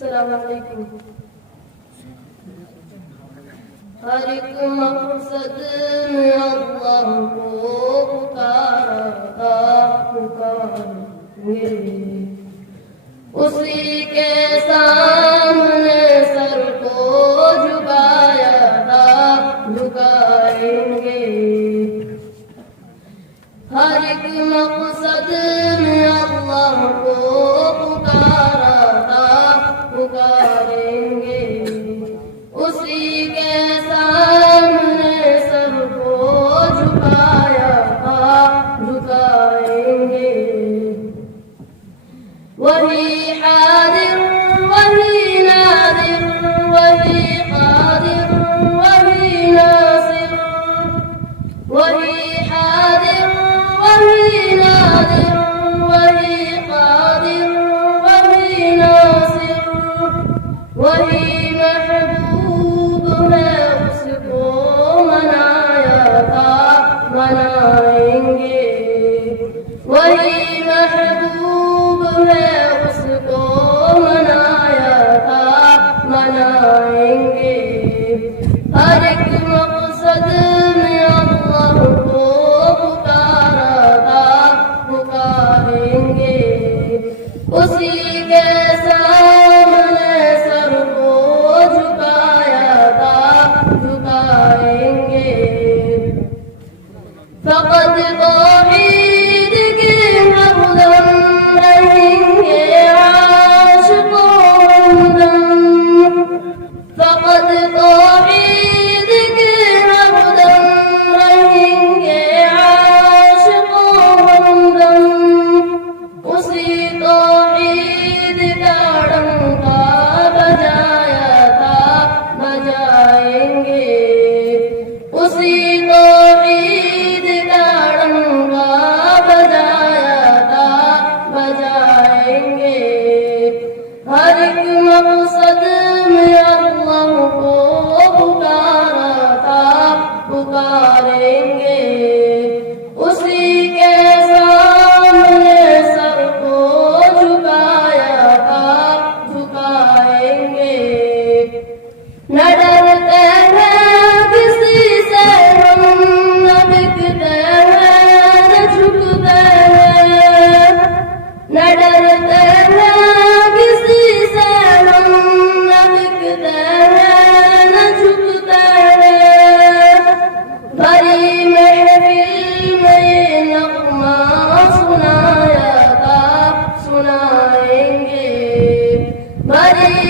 अस्सलाम वालेकुम। हर एक मकसद में अल्लाह को पुकारेंगे, उसी के सामने सर को झुकाया था झुकाएंगे। हर एक मकसद में अल्लाह को पुकारा था पुकारेंगे, उसी के सामने सबको झुकाया था झुकाएंगे। वही हादिर वही नादिर वही कादिर वही नासिर, वही हादिर वही नादिर वही कादिर वही नासिर, वही महबूब है उसको मनाया था मनाएंगे। वही महबूब है उसको मनाया था मनाएंगे। हर एक मकसद में अल्लाह को पुकारा था पुकारेंगे, उसी के सामने सर को झुकाया था झुकाएंगे। फ़क़त तौहीद के हरदम रहेंगे आशिक़ों हमदम, फ़क़त तौहीद के हरदम रहेंगे आशिक़ों हमदम। उसी तौहीद का डंका बजाया था बजाएंगे, उसी तौहीद का डंका बजाया था बजाएंगे। हर एक मकसद में अल्लाह को पुकारा था पुकारेंगे, उसी के सामने सबको झुकाया था झुकाएंगे। न डरते हैं किसी से हम, न बिकते हैं न झुकते हैं, न डरते हैं किसी से हम, न बिकते हैं न झुकते हैं। भरी महफिल में ये नग़मा सुनाया था सुनाएंगे, भरी